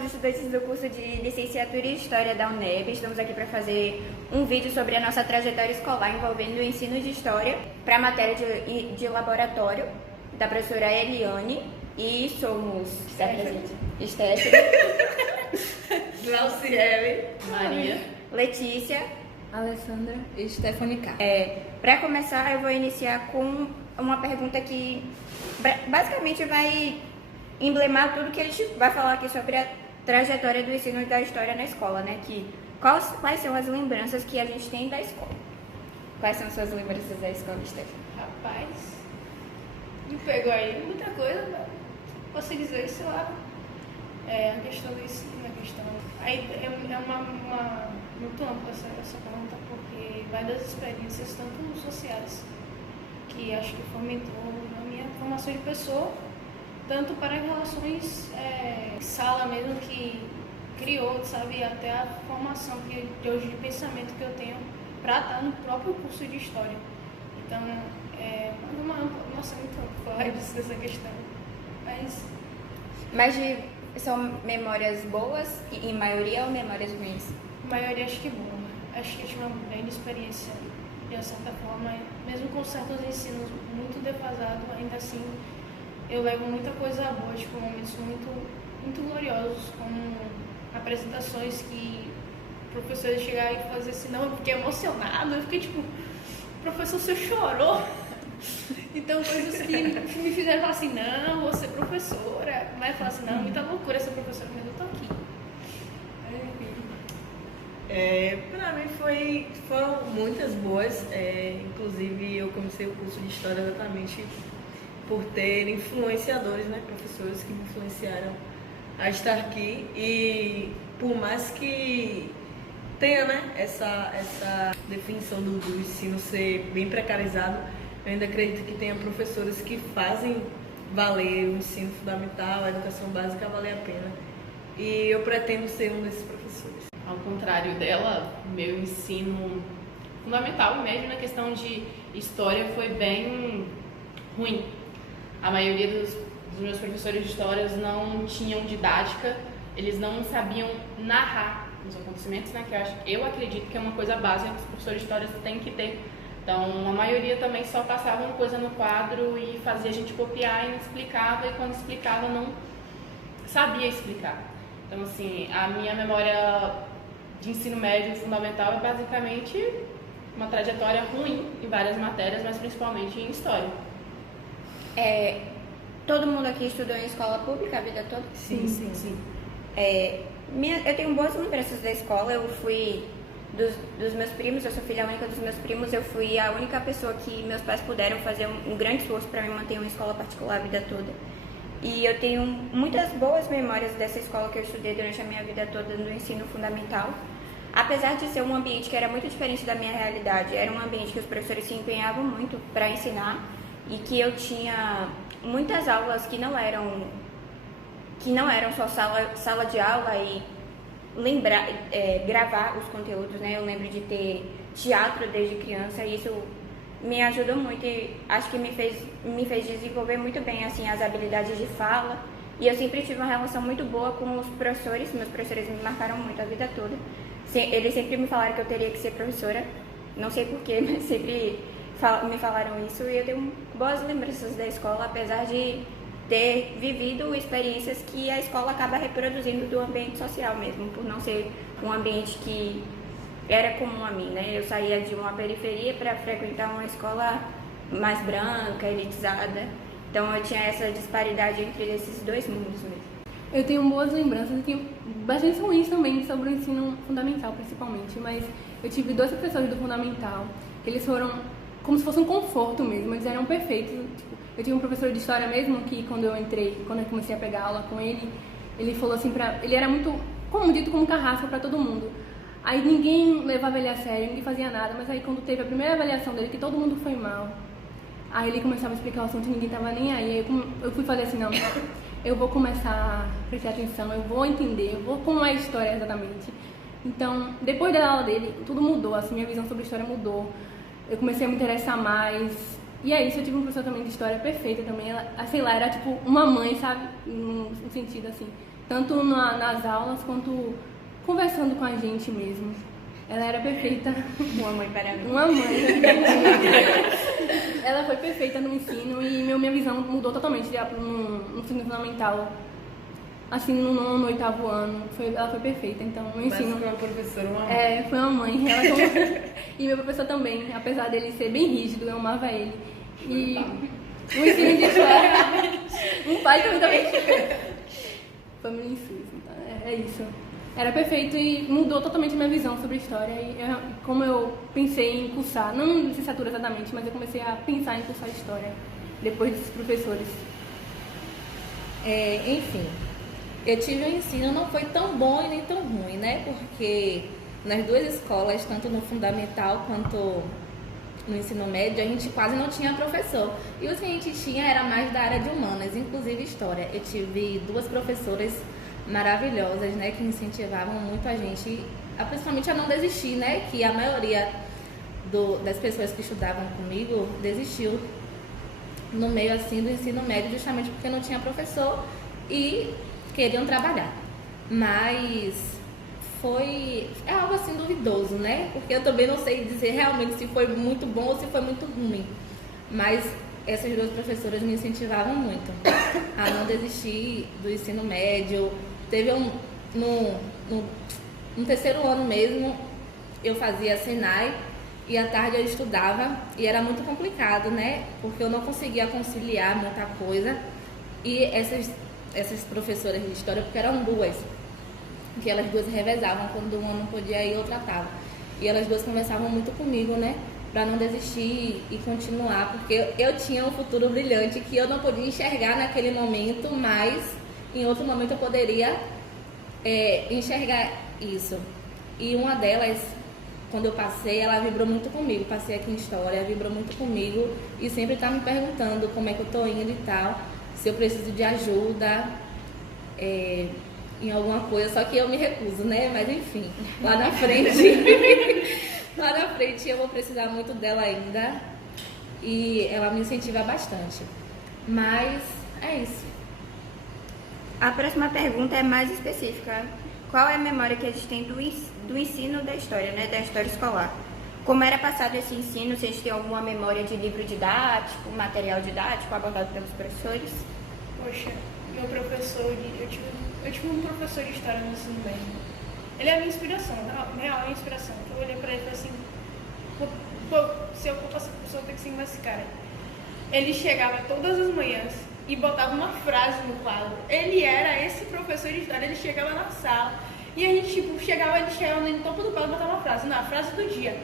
somos estudantes do curso de Licenciatura em História da UNEB. Estamos aqui para fazer um vídeo sobre a nossa trajetória escolar envolvendo o ensino de História para a matéria de laboratório da professora Eliane. E somos Stephanie, Glauciele, Maria, Letícia, Alessandra e Stephanie K. Para começar, eu vou iniciar com uma pergunta que basicamente vai emblemar tudo que a gente vai falar aqui sobre a trajetória do ensino da história na escola, né? Quais são as lembranças que a gente tem da escola? Quais são suas lembranças da escola, Stephanie? rapaz, me pegou aí muita coisa, posso dizer, sei lá, a questão do ensino, a questão... Aí muito ampla essa pergunta, porque vai das experiências tanto sociais, que acho que fomentou a minha formação de pessoa, tanto para relações sala mesmo, que criou, sabe, até a formação de hoje de pensamento que eu tenho para estar no próprio curso de História. Então, nossa, muito falar dessa questão. Mas são memórias boas, em maioria, ou memórias ruins? A maioria acho que boa. Acho que eu tive uma grande experiência, de certa forma, mesmo com certos ensinos muito defasados, ainda assim eu levo muita coisa boa, tipo, momentos muito gloriosos, como apresentações que professores chegaram e faziam assim, não, eu fiquei emocionado, eu fiquei tipo, professor, você chorou? Então, coisas que me fizeram falar assim, não, vou ser professora, mas eu falo assim, não, muita loucura ser professora, mas eu tô aqui. Para mim foram muitas boas, inclusive eu comecei o curso de História exatamente por ter influenciadores, né, professores que me influenciaram a estar aqui, e por mais que tenha, né, essa definição do ensino ser bem precarizado, eu ainda acredito que tenha professores que fazem valer o ensino fundamental, a educação básica valer a pena, e eu pretendo ser um desses professores. Ao contrário dela, meu ensino fundamental e médio na questão de história foi bem ruim. A maioria dos meus professores de história não tinham didática, eles não sabiam narrar os acontecimentos, né? Que eu acredito que é uma coisa básica que os professores de história têm que ter. Então, a maioria também só passava uma coisa no quadro e fazia a gente copiar e não explicava, e quando explicava não sabia explicar. Então, assim, a minha memória de ensino médio e fundamental é basicamente uma trajetória ruim em várias matérias, mas principalmente em história. Todo mundo aqui estudou em escola pública a vida toda? Sim. Eu tenho boas lembranças da escola. Eu fui dos meus primos, eu sou filha única dos meus primos, eu fui a única pessoa que meus pais puderam fazer um grande esforço para me manter em uma escola particular a vida toda. E eu tenho muitas boas memórias dessa escola que eu estudei durante a minha vida toda no ensino fundamental. Apesar de ser um ambiente que era muito diferente da minha realidade, era um ambiente que os professores se empenhavam muito para ensinar, e que eu tinha muitas aulas que não eram só sala de aula e gravar os conteúdos, né? Eu lembro de ter teatro desde criança, e isso me ajudou muito, e acho que me fez desenvolver muito bem, assim, as habilidades de fala. E eu sempre tive uma relação muito boa com os professores. Meus professores me marcaram muito a vida toda. Eles sempre me falaram que eu teria que ser professora, não sei porquê, mas sempre me falaram isso, e eu tenho boas lembranças da escola, apesar de ter vivido experiências que a escola acaba reproduzindo do ambiente social mesmo, por não ser um ambiente que era comum a mim, né? Eu saía de uma periferia para frequentar uma escola mais branca, elitizada, então eu tinha essa disparidade entre esses dois mundos mesmo. Eu tenho boas lembranças e tenho bastante ruins também sobre o ensino fundamental, principalmente, mas eu tive 2 professores do fundamental, que eles foram como se fosse um conforto mesmo, eles eram perfeitos. Tipo, eu tive um professor de história mesmo que quando eu comecei a pegar aula com ele, ele falou assim ele era muito, como dito, como carrasco para todo mundo. Aí ninguém levava ele a sério, ninguém fazia nada, mas aí quando teve a primeira avaliação dele, que todo mundo foi mal, aí ele começava a explicar o assunto e ninguém tava nem aí. Eu fui fazer assim, não, eu vou começar a prestar atenção, eu vou entender, eu vou como é a história exatamente. Então, depois da aula dele, tudo mudou, assim, minha visão sobre a história mudou. Eu comecei a me interessar mais. E é isso, eu tive uma professora também de história perfeita também. Ela, sei lá, era tipo uma mãe, sabe? No sentido assim, tanto nas aulas quanto conversando com a gente mesmo. Ela era perfeita. Uma mãe para mim. Uma mãe. Ela foi perfeita no ensino e minha visão mudou totalmente no ensino fundamental. Assim, no 9º, 8º ano, ela foi perfeita. Então, no ensino... Mas foi uma professora, uma mãe. foi uma mãe. E meu professor também, apesar dele ser bem rígido, eu amava ele. E o ensino de história... Um pai também. Família em SUS, então é isso. Era perfeito e mudou totalmente a minha visão sobre história. E como eu pensei em cursar, não licenciatura exatamente, mas eu comecei a pensar em cursar história depois desses professores. Enfim, eu tive um ensino, não foi tão bom e nem tão ruim, né? Porque nas duas escolas, tanto no fundamental quanto no ensino médio, a gente quase não tinha professor. E os que a gente tinha era mais da área de humanas, inclusive história. Eu tive 2 professoras maravilhosas, né, que incentivavam muito a gente, principalmente a não desistir, né, que a maioria das pessoas que estudavam comigo desistiu no meio assim do ensino médio, justamente porque não tinha professor e queriam trabalhar. Mas é algo assim duvidoso, né, porque eu também não sei dizer realmente se foi muito bom ou se foi muito ruim, mas essas 2 professoras me incentivavam muito a não desistir do ensino médio. Teve no 3º ano mesmo, eu fazia Senai e à tarde eu estudava e era muito complicado, né? Porque eu não conseguia conciliar muita coisa. E essas professoras de história, porque eram 2, que elas 2 revezavam, quando uma não podia ir, outra estava. E elas 2 conversavam muito comigo, né? Para não desistir e continuar, porque eu tinha um futuro brilhante que eu não podia enxergar naquele momento, mas em outro momento eu poderia enxergar isso. E uma delas, quando eu passei, ela vibrou muito comigo. Passei aqui em História, vibrou muito comigo e sempre está me perguntando como é que eu estou indo e tal, se eu preciso de ajuda em alguma coisa, só que eu me recuso, né? Mas enfim, lá na frente eu vou precisar muito dela ainda e ela me incentiva bastante. Mas é isso. A próxima pergunta é mais específica. Qual é a memória que a gente tem do ensino da história, né? Da história escolar? Como era passado esse ensino? Se a gente tem alguma memória de livro didático, material didático abordado pelos professores? Poxa, meu professor, eu tive um professor de história no ensino médio. Ele é a minha inspiração, real, é a minha inspiração. Eu olhei pra ele e falei assim, se eu for passar por pessoa, eu tenho que seguir esse cara. Ele chegava todas as manhãs e botava uma frase no quadro. Ele era esse professor de história, ele chegava na sala e a gente, chegava no topo do quadro e botava uma frase, a frase do dia.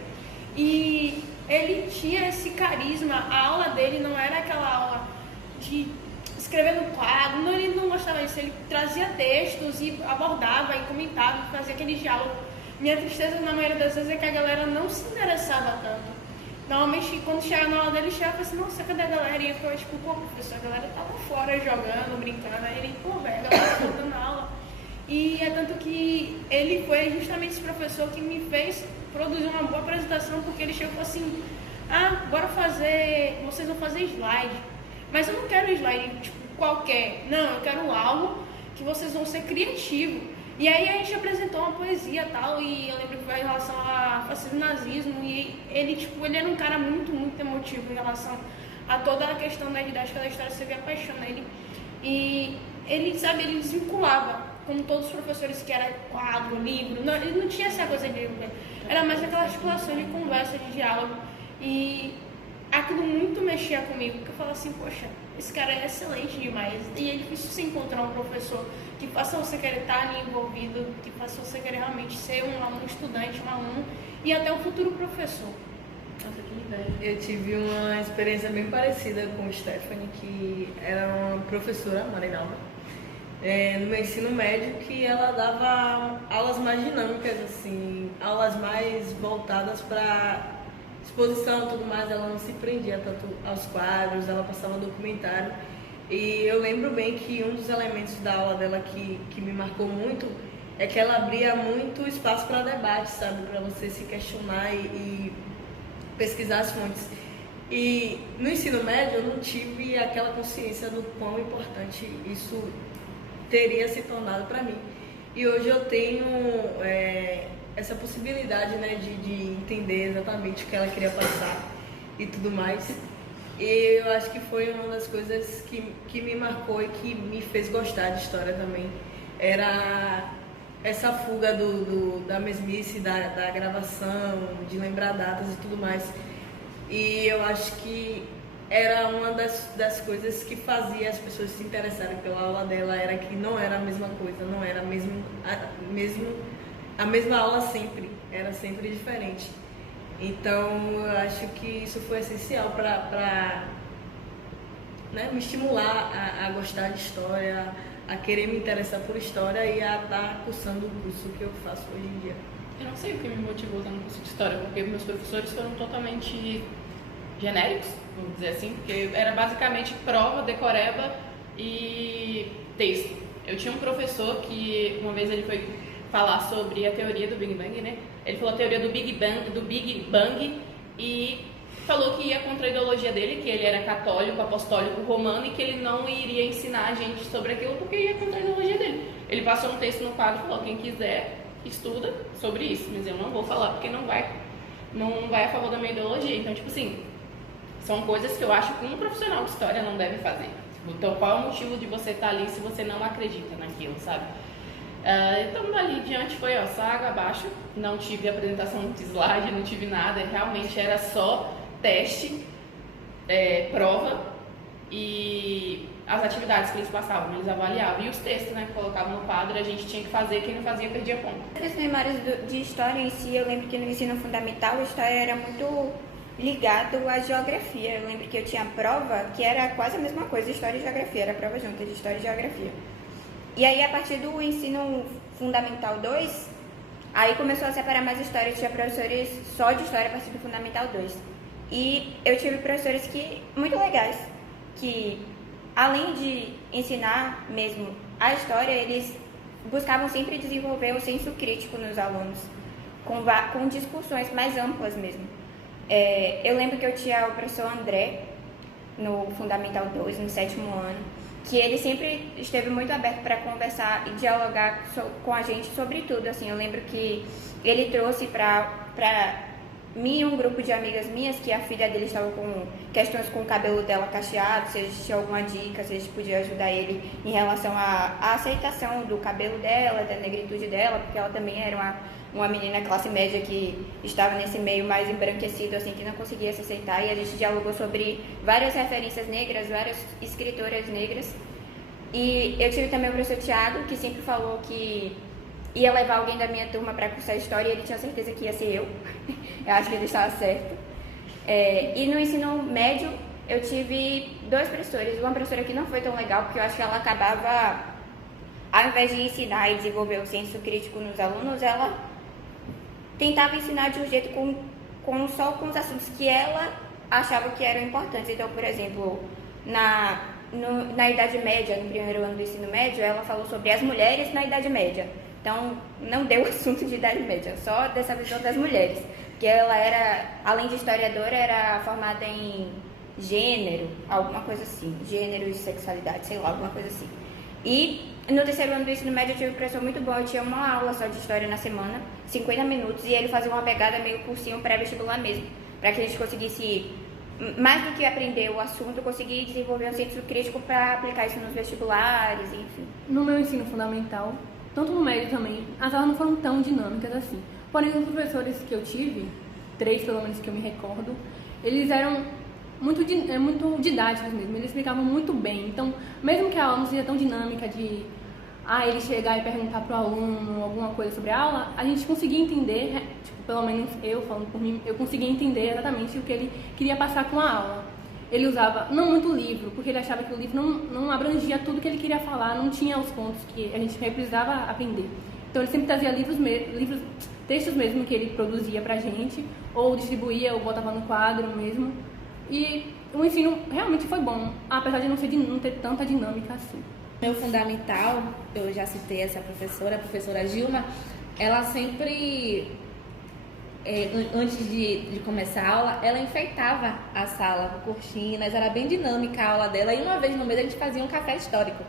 E ele tinha esse carisma, a aula dele não era aquela aula de escrever no quadro, não, ele não gostava disso, ele trazia textos e abordava e comentava, fazia aquele diálogo. Minha tristeza na maioria das vezes é que a galera não se interessava tanto. Normalmente, quando chegava na aula dele, chegava e falava assim, nossa, cadê a galera? E eu ficava tipo, pô, professor, a galera tava fora jogando, brincando. Aí ele, pô, velho, a galera tá dando aula. E é tanto que ele foi justamente esse professor que me fez produzir uma boa apresentação, porque ele chegou e falou assim, bora fazer, vocês vão fazer slide. Mas eu não quero slide, tipo, qualquer. Não, eu quero algo que vocês vão ser criativos. E aí a gente apresentou uma poesia e tal, e eu lembro que foi em relação a fascismo e nazismo, e ele era um cara muito, muito emotivo em relação a toda a questão da didática da história, você vê a paixão nele. E ele desvinculava, como todos os professores que era quadro, livro, não, ele não tinha essa coisa de livro, era mais aquela articulação de conversa, de diálogo, e aquilo muito mexia comigo, porque eu falava assim, poxa, esse cara é excelente demais, e é difícil você encontrar um professor que faça você querer estar ali envolvido, que faça você querer realmente ser um aluno estudante, um aluno, e até um futuro professor. Nossa, que inveja. Eu tive uma experiência bem parecida com Stephanie, que era uma professora, Marinalda, no meu ensino médio, que ela dava aulas mais dinâmicas, assim, aulas mais voltadas para exposição e tudo mais. Ela não se prendia tanto aos quadros, ela passava documentário. E eu lembro bem que um dos elementos da aula dela que me marcou muito é que ela abria muito espaço para debate, sabe? Para você se questionar e pesquisar as fontes. E no ensino médio eu não tive aquela consciência do quão importante isso teria se tornado para mim. E hoje eu tenho essa possibilidade, né, de entender exatamente o que ela queria passar e tudo mais. E eu acho que foi uma das coisas que me marcou e que me fez gostar de história também. Era essa fuga da mesmice, da gravação, de lembrar datas e tudo mais. E eu acho que era uma das coisas que fazia as pessoas se interessarem pela aula dela, era que não era a mesma coisa, não era a mesma aula sempre, era sempre diferente. Então, eu acho que isso foi essencial para né, me estimular a gostar de história, a querer me interessar por história e a estar cursando o curso que eu faço hoje em dia. Eu não sei o que me motivou no curso de história, porque meus professores foram totalmente genéricos, vamos dizer assim, porque era basicamente prova, decoreba e texto. Eu tinha um professor que uma vez ele foi falar sobre a teoria do Big Bang, né? Ele falou a teoria do Big Bang e falou que ia contra a ideologia dele, que ele era católico, apostólico, romano e que ele não iria ensinar a gente sobre aquilo porque ia contra a ideologia dele. Ele passou um texto no quadro e falou, quem quiser estuda sobre isso, mas eu não vou falar porque não vai a favor da minha ideologia. Então, tipo assim, são coisas que eu acho que um profissional de história não deve fazer. Então, qual é o motivo de você estar ali se você não acredita naquilo, sabe? Então, dali em diante foi, ó, saga abaixo. Não tive apresentação de slide, não tive nada. Realmente era só teste, prova e as atividades que eles passavam, eles avaliavam. E os textos, né, que colocavam no quadro, a gente tinha que fazer, quem não fazia perdia ponto. As memórias de história em si, eu lembro que no ensino fundamental a história era muito ligado à geografia. Eu lembro que eu tinha prova que era quase a mesma coisa, história e geografia, era prova junta de história e geografia. E aí, a partir do ensino fundamental 2, aí começou a separar mais história, tinha professores só de história a partir do fundamental 2. E eu tive professores muito legais, que além de ensinar mesmo a história, eles buscavam sempre desenvolver o senso crítico nos alunos, com discussões mais amplas mesmo. Eu lembro que eu tinha o professor André, no Fundamental 2, no 7º ano, que ele sempre esteve muito aberto para conversar e dialogar com a gente sobre tudo. Assim, eu lembro que ele trouxe para mim um grupo de amigas minhas que a filha dele estava com questões com o cabelo dela cacheado, se a gente tinha alguma dica, se a gente podia ajudar ele em relação à aceitação do cabelo dela, da negritude dela, porque ela também era uma menina classe média que estava nesse meio mais embranquecido, assim, que não conseguia se aceitar, e a gente dialogou sobre várias referências negras, várias escritoras negras. E eu tive também o professor Thiago, que sempre falou que ia levar alguém da minha turma para cursar história, e ele tinha certeza que ia ser eu. Eu acho que ele estava certo. E no ensino médio, eu tive 2 professores. Uma professora que não foi tão legal, porque eu acho que ela acabava, ao invés de ensinar e desenvolver o senso crítico nos alunos, ela tentava ensinar de um jeito só com os assuntos que ela achava que eram importantes. Então, por exemplo, na Idade Média, no primeiro ano do ensino médio, ela falou sobre as mulheres na Idade Média. Então, não deu assunto de Idade Média, só dessa visão das mulheres. Porque ela era, além de historiadora, era formada em gênero, alguma coisa assim. Gênero e sexualidade, sei lá, alguma coisa assim. E no 3º ano do ensino médio eu tive um professor muito bom, eu tinha uma aula só de história na semana, 50 minutos, e ele fazia uma pegada meio cursinho pré-vestibular mesmo, para que a gente conseguisse, mais do que aprender o assunto, conseguir desenvolver um senso crítico para aplicar isso nos vestibulares, enfim. No meu ensino fundamental, tanto no médio também, as aulas não foram tão dinâmicas assim. Porém, os professores que eu tive, 3 pelo menos que eu me recordo, eles eram muito didáticos mesmo, eles explicavam muito bem. Então, mesmo que a aula não seja tão dinâmica de ele chegar e perguntar para o aluno alguma coisa sobre a aula, a gente conseguia entender, tipo, pelo menos eu, falando por mim, eu conseguia entender exatamente o que ele queria passar com a aula. Ele usava, não muito livro, porque ele achava que o livro não abrangia tudo que ele queria falar, não tinha os pontos que a gente precisava aprender. Então, ele sempre trazia textos mesmo que ele produzia pra gente, ou distribuía, ou botava no quadro mesmo. E o ensino realmente foi bom, apesar de não ter tanta dinâmica assim. Meu fundamental, eu já citei essa professora, a professora Gilma, ela sempre, antes de começar a aula, ela enfeitava a sala com cortinas, era bem dinâmica a aula dela, e uma vez no mês a gente fazia um café histórico.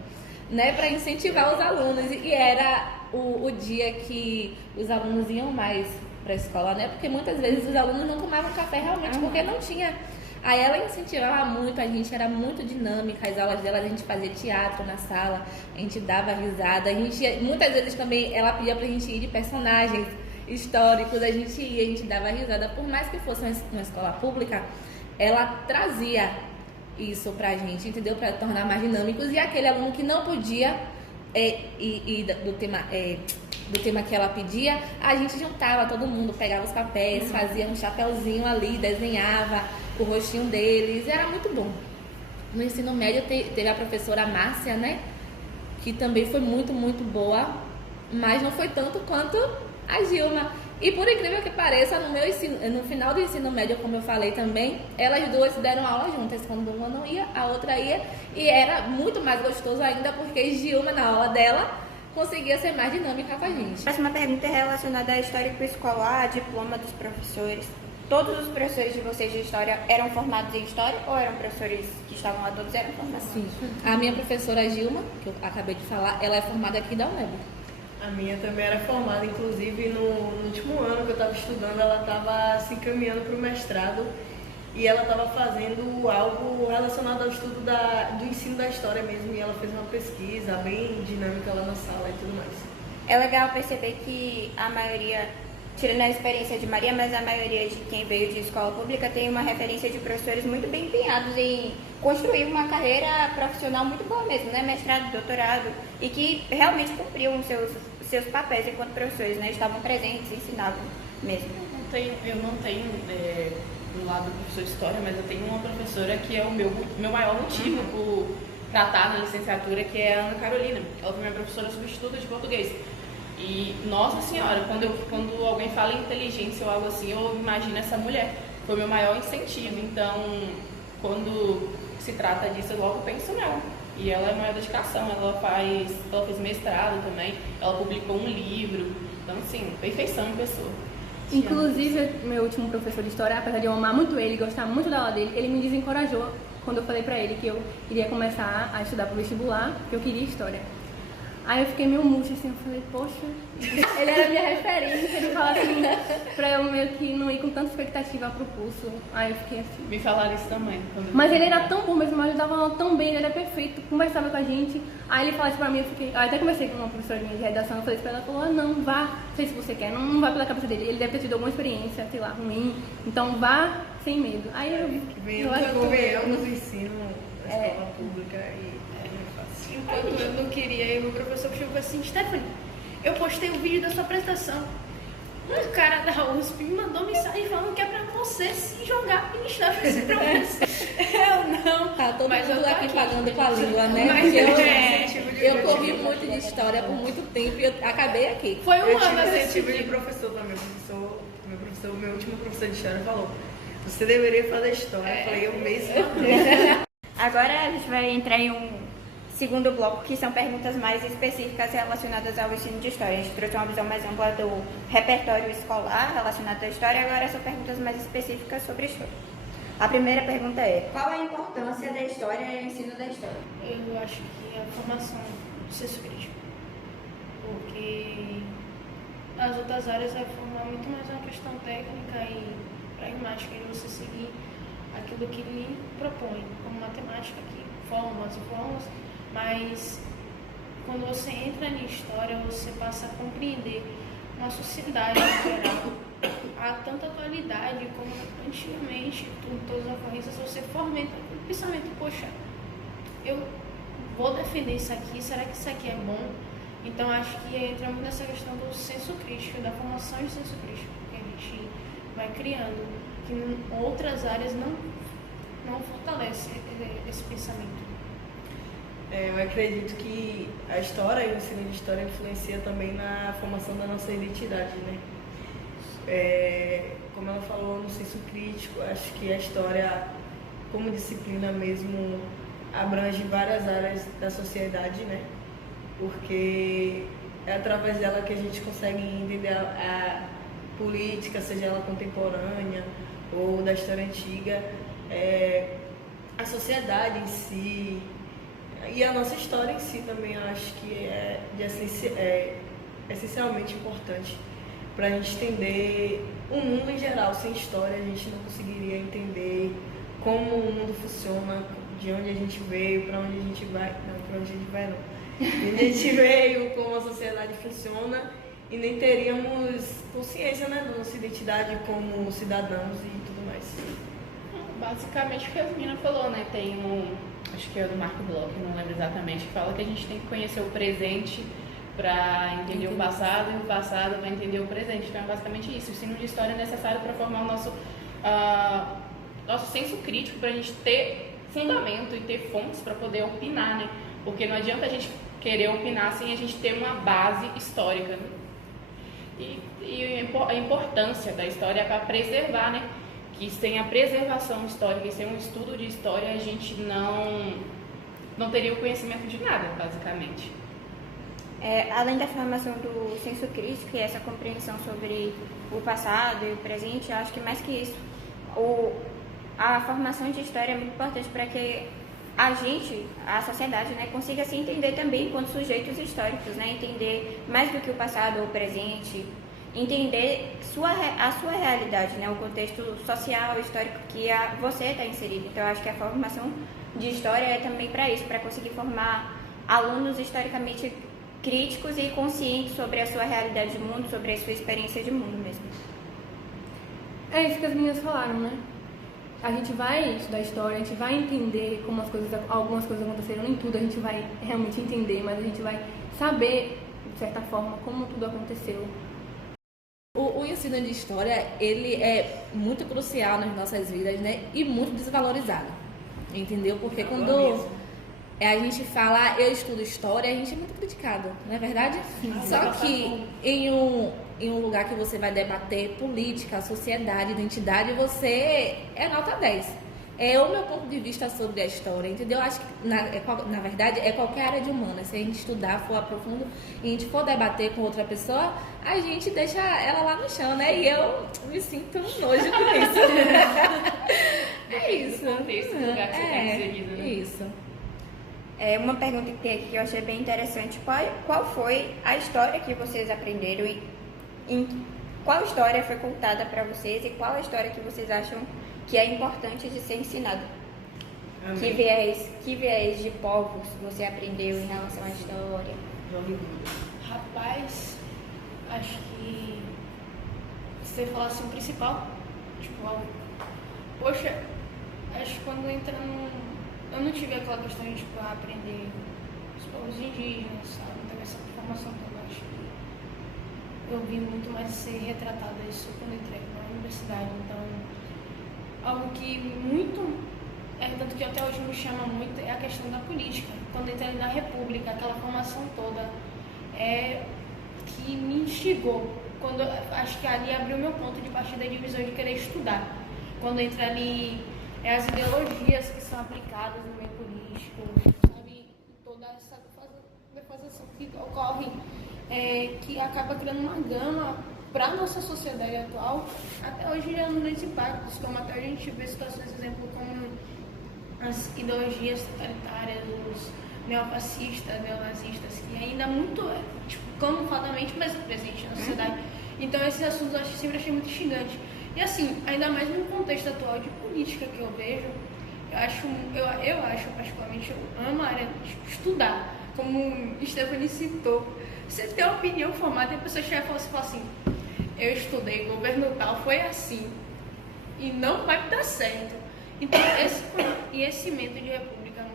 né, para incentivar os alunos. E era o dia que os alunos iam mais para a escola, né? Porque muitas vezes os alunos não tomavam café realmente porque não tinha. Aí ela incentivava muito, a gente era muito dinâmica, as aulas dela a gente fazia teatro na sala, a gente dava risada, muitas vezes também ela pedia pra gente ir de personagens históricos, a gente dava risada, por mais que fosse uma escola pública, ela trazia isso pra gente, entendeu? Pra tornar mais dinâmicos, e aquele aluno que não podia do tema que ela pedia, a gente juntava todo mundo, pegava os papéis, fazia um chapeuzinho ali, desenhava o rostinho deles, era muito bom. No ensino médio teve a professora Márcia, né, que também foi muito, muito boa, mas não foi tanto quanto a Gilma. E por incrível que pareça, no final do ensino médio, como eu falei também, elas duas deram aula juntas, quando uma não ia, a outra ia, e era muito mais gostoso ainda, porque Gilma, na aula dela, conseguia ser mais dinâmica com a gente. A próxima pergunta é relacionada à histórico escolar, diploma dos professores. Todos os professores de vocês de história eram formados em história ou eram professores que estavam lá todos eram formados? Sim. A minha professora Gilma, que eu acabei de falar, ela é formada aqui da UNEB. A minha também era formada, inclusive no último ano que eu estava estudando, ela estava se encaminhando para o mestrado e ela estava fazendo algo relacionado ao estudo do ensino da história mesmo, e ela fez uma pesquisa bem dinâmica lá na sala e tudo mais. É legal perceber que a maioria, tirando a experiência de Maria, mas a maioria de quem veio de escola pública tem uma referência de professores muito bem empenhados em construir uma carreira profissional muito boa mesmo, né? Mestrado, doutorado, e que realmente cumpriam seus papéis enquanto professores, né? Estavam presentes, ensinavam mesmo. Eu não tenho do lado do professor de história, mas eu tenho uma professora que é o meu maior motivo por tratar na licenciatura, que é a Ana Carolina. Ela foi minha professora substituta de português. E, nossa senhora, quando alguém fala em inteligência ou algo assim, eu imagino essa mulher. Foi o meu maior incentivo. Então, quando se trata disso, eu logo penso nela. E ela é maior dedicação. Ela fez mestrado também. Ela publicou um livro. Então, assim, perfeição em pessoa. Inclusive, meu último professor de história, apesar de eu amar muito ele, gostar muito da aula dele, ele me desencorajou quando eu falei pra ele que eu iria começar a estudar pro vestibular, que eu queria história. Aí eu fiquei meio murcha, assim, eu falei, poxa, ele era minha referência, ele falava assim, pra eu meio que não ir com tanta expectativa pro curso. Aí eu fiquei assim. Me falaram isso também. Mas ele era tão bom mesmo, ele dava aula tão bem, ele era perfeito, conversava com a gente. Aí ele falava isso pra mim, eu até conversei com uma professora minha de redação, eu falei isso pra ela, ela falou, não, vá, não sei se você quer, não vai pela cabeça dele, ele deve ter tido alguma experiência, sei lá, ruim, então vá sem medo. Aí eu acho que Convenhamos o ensino da escola pública e Enquanto eu não queria, e o meu professor chegou assim, Stephanie, eu postei o vídeo da sua apresentação. Um cara da USP me mandou mensagem falando que é pra você se jogar e estar esse professor. Eu não. Tá todo mas mundo eu tô aqui aqui pagando com a língua, né? Mas Porque eu corri muito de história por muito tempo e eu acabei aqui. Foi um eu ano tive assim. incentivo de professor também. Meu último professor de história falou, você deveria fazer história. Eu falei, eu mesmo. Agora a gente vai entrar em um segundo bloco, que são perguntas mais específicas relacionadas ao ensino de história. A gente trouxe uma visão mais ampla do repertório escolar relacionado à história, agora são perguntas mais específicas sobre história. A primeira pergunta é, qual a importância da história e o ensino da história? Eu acho que a formação do senso crítico. Porque as outras áreas vai formar muito mais uma questão técnica e pragmática de você seguir aquilo que lhe propõe, como matemática, que fórmulas e fórmulas, mas quando você entra na história, você passa a compreender uma sociedade em geral. Há tanta atualidade como antigamente, com todas as ocorrências, você fomenta o pensamento, poxa, eu vou defender isso aqui, será que isso aqui é bom? Então acho que entra muito nessa questão do senso crítico, da formação de senso crítico, que a gente vai criando, que em outras áreas não fortalece esse pensamento. Eu acredito que a história e o ensino de história influencia também na formação da nossa identidade, né? Como ela falou no senso crítico, acho que a história, como disciplina mesmo, abrange várias áreas da sociedade, né? Porque é através dela que a gente consegue entender a política, seja ela contemporânea ou da história antiga, a sociedade em si, E a nossa história em si também eu acho que é essencialmente importante para a gente entender o mundo em geral. Sem história a gente não conseguiria entender como o mundo funciona, de onde a gente veio, para onde a gente vai. Não, para onde a gente vai não. De onde a gente veio, como a sociedade funciona, e nem teríamos consciência, né, da nossa identidade como cidadãos e tudo mais. Basicamente o que a menina falou, né? Tem acho que é do Marco Bloch, não lembro exatamente, que fala que a gente tem que conhecer o presente para entender o passado, e o passado para entender o presente. Então é basicamente isso. O ensino de história é necessário para formar o nosso senso crítico, para a gente ter fundamento e ter fontes para poder opinar, né? Porque não adianta a gente querer opinar sem a gente ter uma base histórica, né? E a importância da história é para preservar, né? Que sem a preservação histórica e sem um estudo de história, a gente não teria o conhecimento de nada, basicamente. Além da formação do senso crítico e essa compreensão sobre o passado e o presente, eu acho que mais que isso, a formação de história é muito importante para que a gente, a sociedade, né, consiga se entender também enquanto sujeitos históricos, né, entender mais do que o passado ou o presente, entender a sua realidade, né, o contexto social, histórico que você está inserido. Então, eu acho que a formação de história é também para isso, para conseguir formar alunos historicamente críticos e conscientes sobre a sua realidade de mundo, sobre a sua experiência de mundo mesmo. É isso que as meninas falaram, né? A gente vai estudar história, a gente vai entender como algumas coisas aconteceram, nem tudo a gente vai realmente entender, mas a gente vai saber, de certa forma, como tudo aconteceu. O ensino de história, ele é muito crucial nas nossas vidas, né? E muito desvalorizado, entendeu? Porque quando a gente fala, eu estudo história, a gente é muito criticado, não é verdade? Só que em um lugar que você vai debater política, sociedade, identidade, você é nota 10. É o meu ponto de vista sobre a história, entendeu? Acho que, na verdade, é qualquer área de humana. Se a gente estudar, for aprofundo e a gente for debater com outra pessoa, a gente deixa ela lá no chão, né? E eu me sinto nojo com isso. É isso. Do contexto do lugar que você está inserido, né? Isso. Uma pergunta que tem aqui que eu achei bem interessante. Qual foi a história que vocês aprenderam e qual história foi contada para vocês e qual a história que vocês acham que é importante de ser ensinado? Que viés de povos você aprendeu em relação à história? Rapaz, acho que você falar assim o principal, tipo, poxa, acho que quando entra eu não tive aquela questão de tipo, aprender os povos indígenas, sabe? Não teve essa formação toda. Acho que eu vi muito mais ser retratada isso quando entrei na universidade. Então, algo que tanto que até hoje me chama muito, é a questão da política. Quando entrei na República, aquela formação toda que me instigou. Acho que ali abriu meu ponto de partida de visão de querer estudar. Quando entra ali as ideologias que são aplicadas no meio político, sabe? Toda essa defasação que ocorre, que acaba criando uma gama para a nossa sociedade atual, até hoje gerando grandes impactos, como até a gente vê situações, por exemplo, como as ideologias totalitárias, os neofascistas, neonazistas, que ainda muito, camufladamente, mas presente na sociedade. Então, esses assuntos eu sempre achei muito instigante. E assim, ainda mais no contexto atual de política que eu vejo, eu acho particularmente, eu amo a área de estudar, como Stephanie citou. Você tem uma opinião formada e a pessoa chega e fala assim, eu estudei, governo tal, foi assim, e não vai dar certo. Então, esse método de república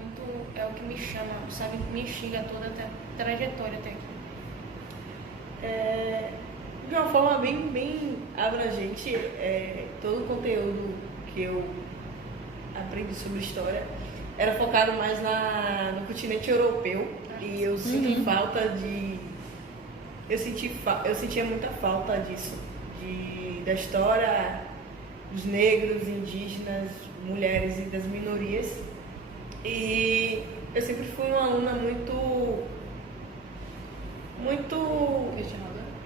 é o que me chama, sabe, me instiga toda a trajetória até aqui. De uma forma bem abrangente, todo o conteúdo que eu aprendi sobre história era focado mais no continente europeu, e eu sinto falta de... Eu sentia muita falta disso, da história dos negros, indígenas, mulheres e das minorias. E eu sempre fui uma aluna muito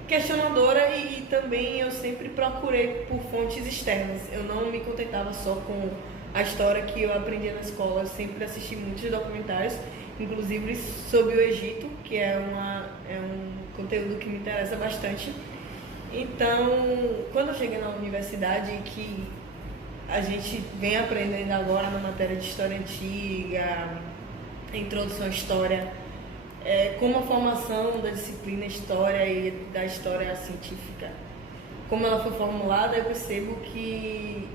questionadora e também eu sempre procurei por fontes externas. Eu não me contentava só com a história que eu aprendia na escola, eu sempre assisti muitos documentários inclusive sobre o Egito, que é um conteúdo que me interessa bastante. Então, quando eu cheguei na universidade, que a gente vem aprendendo agora na matéria de História Antiga, Introdução à História, como a formação da disciplina História e da História Científica, como ela foi formulada, eu percebo que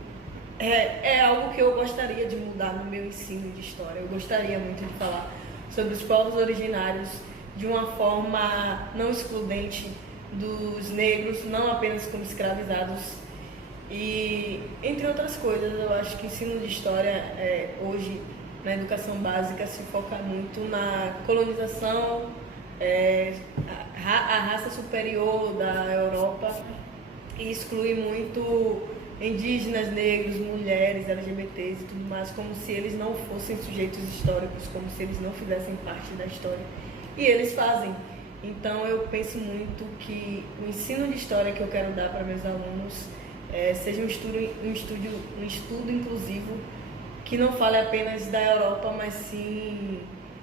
é algo que eu gostaria de mudar no meu ensino de História. Eu gostaria muito de falar sobre os povos originários de uma forma não excludente dos negros, não apenas como escravizados. E, entre outras coisas, eu acho que o ensino de História hoje, na educação básica, se foca muito na colonização, a raça superior da Europa, e exclui muito indígenas, negros, mulheres, LGBTs e tudo mais, como se eles não fossem sujeitos históricos, como se eles não fizessem parte da história. E eles fazem. Então eu penso muito que o ensino de história que eu quero dar para meus alunos seja um estudo inclusivo, que não fale apenas da Europa, mas sim,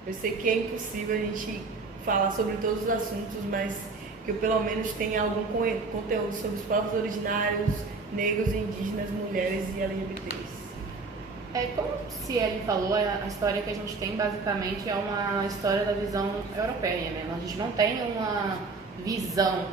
eu sei que é impossível a gente falar sobre todos os assuntos, mas que eu pelo menos tenha algum conteúdo sobre os povos originários, negros, indígenas, mulheres e LGBTs. Como se ele falou, a história que a gente tem basicamente é uma história da visão europeia, né? A gente não tem uma visão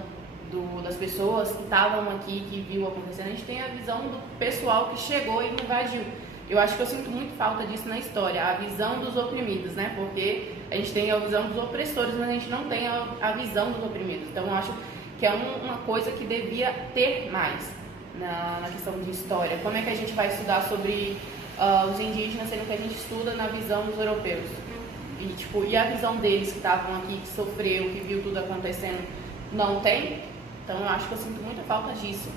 das pessoas que estavam aqui, que viu acontecendo, a gente tem a visão do pessoal que chegou e invadiu. Eu acho que eu sinto muito falta disso na história, a visão dos oprimidos, né? Porque a gente tem a visão dos opressores, mas a gente não tem a visão dos oprimidos. Então eu acho que é uma coisa que devia ter mais na questão de história. Como é que a gente vai estudar sobre os indígenas, sendo que a gente estuda na visão dos europeus? E a visão deles que estavam aqui, que sofreu, que viu tudo acontecendo, não tem? Então eu acho que eu sinto muita falta disso.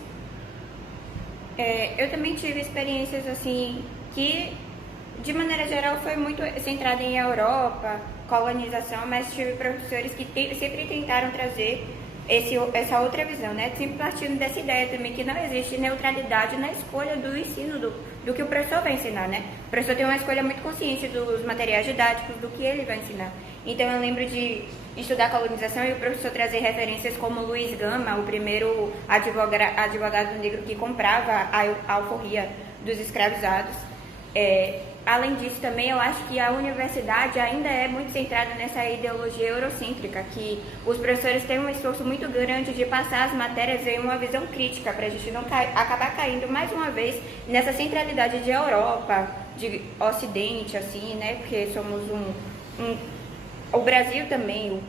Eu também tive experiências assim que, de maneira geral, foi muito centrada em Europa, colonização, mas tive professores que sempre tentaram trazer essa outra visão, né? Sempre partindo dessa ideia também que não existe neutralidade na escolha do ensino, do que o professor vai ensinar, né? O professor tem uma escolha muito consciente dos materiais didáticos, do que ele vai ensinar. Então eu lembro de estudar colonização e o professor trazer referências como Luiz Gama, o primeiro advogado negro que comprava a alforria dos escravizados. Além disso, também eu acho que a universidade ainda é muito centrada nessa ideologia eurocêntrica, que os professores têm um esforço muito grande de passar as matérias em uma visão crítica, para a gente não acabar caindo mais uma vez nessa centralidade de Europa, de Ocidente, assim, né? Porque somos o Brasil também,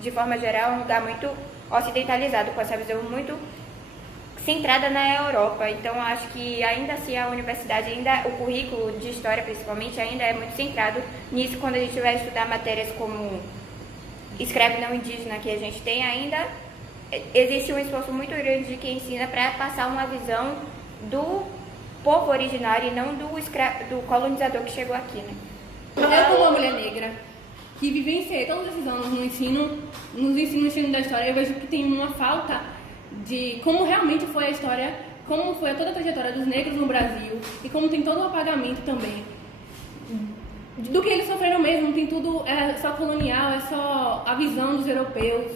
de forma geral, é um lugar muito ocidentalizado, com essa visão muito centrada na Europa. Então, eu acho que ainda assim a universidade, o currículo de história principalmente, ainda é muito centrado nisso. Quando a gente vai estudar matérias como escravo não indígena, que a gente tem, ainda existe um esforço muito grande de quem ensina para passar uma visão do povo originário e não do colonizador que chegou aqui, né? Eu, como uma mulher negra que vivenciei todos esses anos no ensino da história, eu vejo que tem uma falta de como realmente foi a história, como foi toda a trajetória dos negros no Brasil e como tem todo o apagamento também do que eles sofreram mesmo. Tem tudo, é só colonial, é só a visão dos europeus,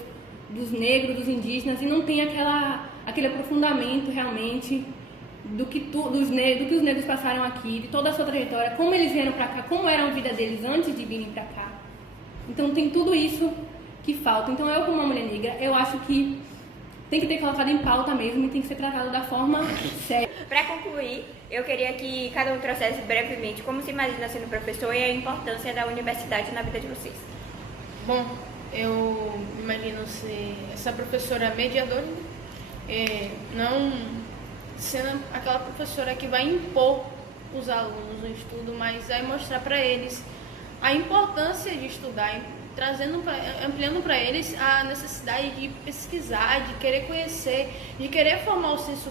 dos negros, dos indígenas, e não tem aquele aprofundamento realmente do que os negros passaram aqui, de toda a sua trajetória, como eles vieram pra cá, como era a vida deles antes de virem pra cá. Então tem tudo isso que falta. Então eu, como uma mulher negra, eu acho que tem que ter colocado em pauta mesmo e tem que ser tratado da forma séria. Para concluir, eu queria que cada um trouxesse brevemente como se imagina sendo professor e a importância da universidade na vida de vocês. Bom, eu imagino ser essa professora mediadora, não sendo aquela professora que vai impor os alunos o estudo, mas vai mostrar para eles a importância de estudar, ampliando para eles a necessidade de pesquisar, de querer conhecer, de querer formar o senso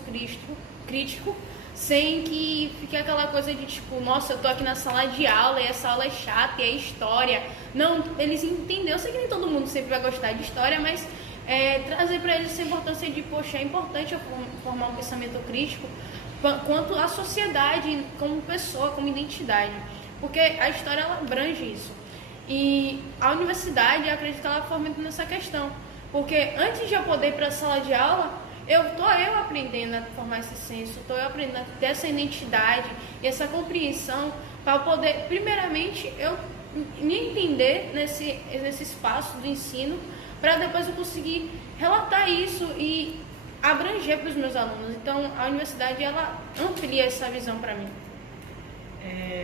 crítico, sem que fique aquela coisa de tipo, nossa, eu tô aqui na sala de aula e essa aula é chata e é história. Não, eles entenderam, eu sei que nem todo mundo sempre vai gostar de história, mas trazer para eles essa importância de, poxa, é importante eu formar um pensamento crítico quanto à sociedade como pessoa, como identidade, porque a história ela abrange isso. E a universidade, eu acredito que ela fomenta nessa questão. Porque antes de eu poder ir para a sala de aula, eu aprendendo a formar esse senso, estou eu aprendendo a ter essa identidade e essa compreensão para poder, primeiramente, eu me entender nesse espaço do ensino, para depois eu conseguir relatar isso e abranger para os meus alunos. Então, a universidade, ela amplia essa visão para mim.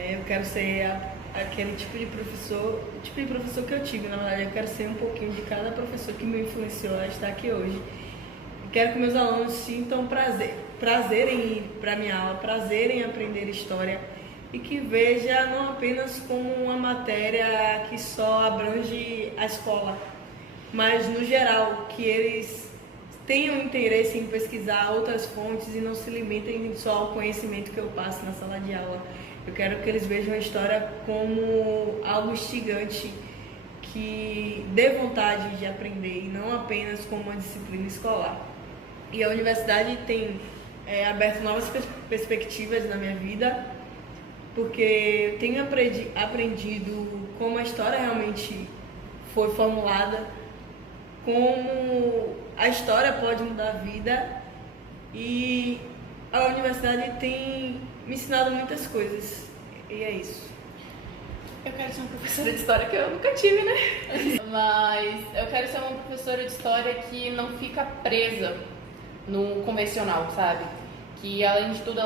Eu quero ser aquele tipo de professor que eu tive, na verdade. Eu quero ser um pouquinho de cada professor que me influenciou a estar aqui hoje. Eu quero que meus alunos sintam prazer em ir para a minha aula, prazer em aprender história, e que veja não apenas como uma matéria que só abrange a escola, mas no geral, que eles tenham interesse em pesquisar outras fontes e não se limitem só ao conhecimento que eu passo na sala de aula. Eu quero que eles vejam a história como algo instigante, que dê vontade de aprender e não apenas como uma disciplina escolar. E a universidade tem aberto novas perspectivas na minha vida, porque eu tenho aprendido como a história realmente foi formulada, como a história pode mudar a vida, e a universidade tem me ensinado muitas coisas, e é isso. Eu quero ser uma professora de história que eu nunca tive, né? Mas eu quero ser uma professora de história que não fica presa no convencional, sabe? Que além de tudo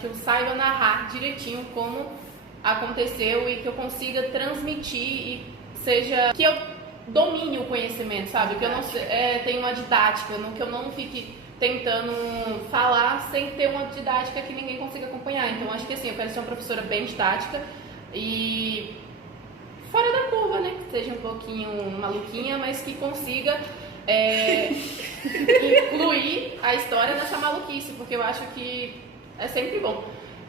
que eu saiba narrar direitinho como aconteceu e que eu consiga transmitir e que eu domine o conhecimento, sabe? Que eu não tenha uma didática, que eu não fique tentando falar sem ter uma didática que ninguém consiga acompanhar. Então acho que assim, eu quero ser uma professora bem didática e fora da curva, né? Que seja um pouquinho maluquinha, mas que consiga incluir a história nessa maluquice, porque eu acho que é sempre bom.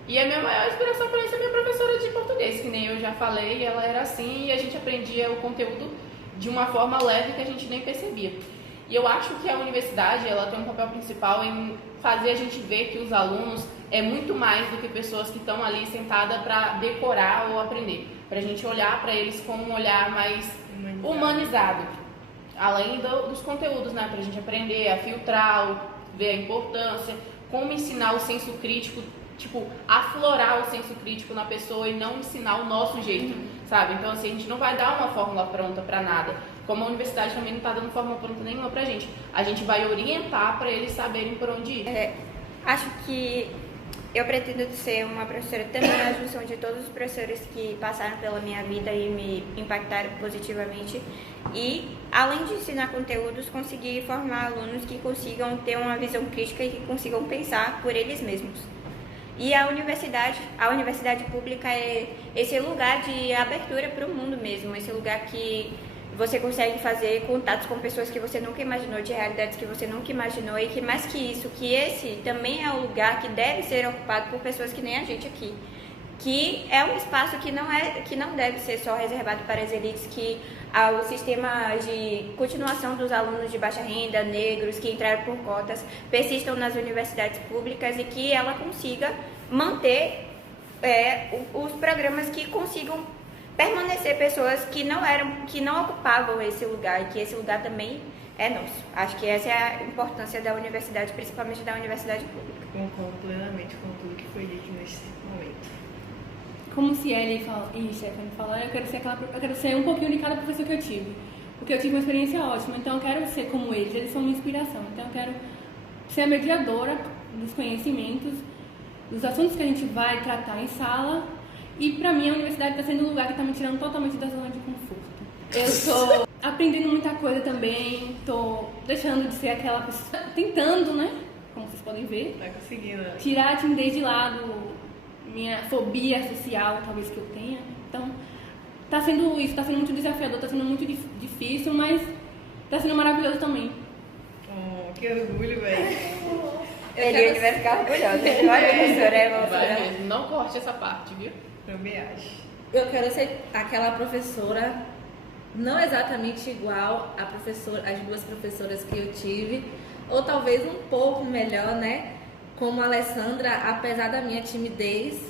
E a minha maior inspiração foi essa minha professora de português, que nem eu já falei, ela era assim e a gente aprendia o conteúdo de uma forma leve que a gente nem percebia. E eu acho que a universidade, ela tem um papel principal em fazer a gente ver que os alunos é muito mais do que pessoas que estão ali sentadas para decorar ou aprender. Para a gente olhar para eles com um olhar mais humanizado. Além dos conteúdos, né? Para a gente aprender a filtrar, ver a importância, como ensinar o senso crítico, tipo, aflorar o senso crítico na pessoa e não ensinar o nosso jeito, sabe? Então, assim, a gente não vai dar uma fórmula pronta para nada. Como a universidade também não está dando fórmula pronta nenhuma pra gente. A gente vai orientar para eles saberem por onde ir. Acho que eu pretendo ser uma professora também a junção de todos os professores que passaram pela minha vida e me impactaram positivamente. E, além de ensinar conteúdos, conseguir formar alunos que consigam ter uma visão crítica e que consigam pensar por eles mesmos. E a universidade pública é esse lugar de abertura para o mundo mesmo, esse lugar que você consegue fazer contatos com pessoas que você nunca imaginou, de realidades que você nunca imaginou, e que mais que isso, que esse também é um lugar que deve ser ocupado por pessoas que nem a gente aqui. Que é um espaço que não deve ser só reservado para as elites, que o sistema de continuação dos alunos de baixa renda, negros, que entraram por cotas, persistam nas universidades públicas e que ela consiga manter os programas que consigam permanecer pessoas que não ocupavam esse lugar, e que esse lugar também é nosso. Acho que essa é a importância da universidade, principalmente da universidade pública. Concordo plenamente com tudo que foi dito nesse momento. Como Ciele e Stephanie falaram, eu quero ser um pouquinho de cada professor que eu tive. Porque eu tive uma experiência ótima, então eu quero ser como eles são uma inspiração. Então eu quero ser a mediadora dos conhecimentos, dos assuntos que a gente vai tratar em sala. E pra mim a universidade está sendo um lugar que está me tirando totalmente da zona de conforto. Eu estou aprendendo muita coisa também, estou deixando de ser aquela pessoa, tentando, né? Como vocês podem ver. Tá conseguindo, né? Tirar a timidez de lado, minha fobia social, talvez, que eu tenha. Então, está sendo muito desafiador, está sendo muito difícil, mas está sendo maravilhoso também. Oh, que orgulho, velho. Ele vai ficar orgulhosa. Olha, professora, Vai mesmo, não corte essa parte, viu? Também acho. Eu quero ser aquela professora, não exatamente igual às duas professoras que eu tive, ou talvez um pouco melhor, né? Como a Alessandra, apesar da minha timidez,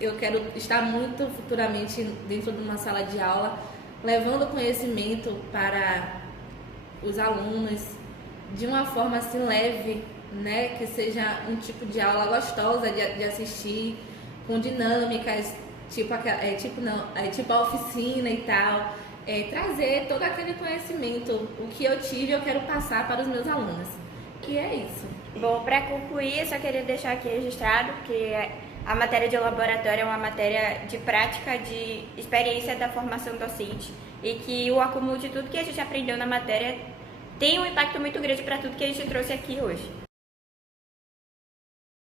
eu quero estar muito futuramente dentro de uma sala de aula, levando conhecimento para os alunos de uma forma assim leve, né? Que seja um tipo de aula gostosa de assistir, com dinâmicas, tipo a oficina e tal. Trazer todo aquele conhecimento, o que eu tive, eu quero passar para os meus alunos. Que é isso. Bom, para concluir, eu só queria deixar aqui registrado que a matéria de laboratório é uma matéria de prática, de experiência da formação docente e que o acúmulo de tudo que a gente aprendeu na matéria tem um impacto muito grande para tudo que a gente trouxe aqui hoje.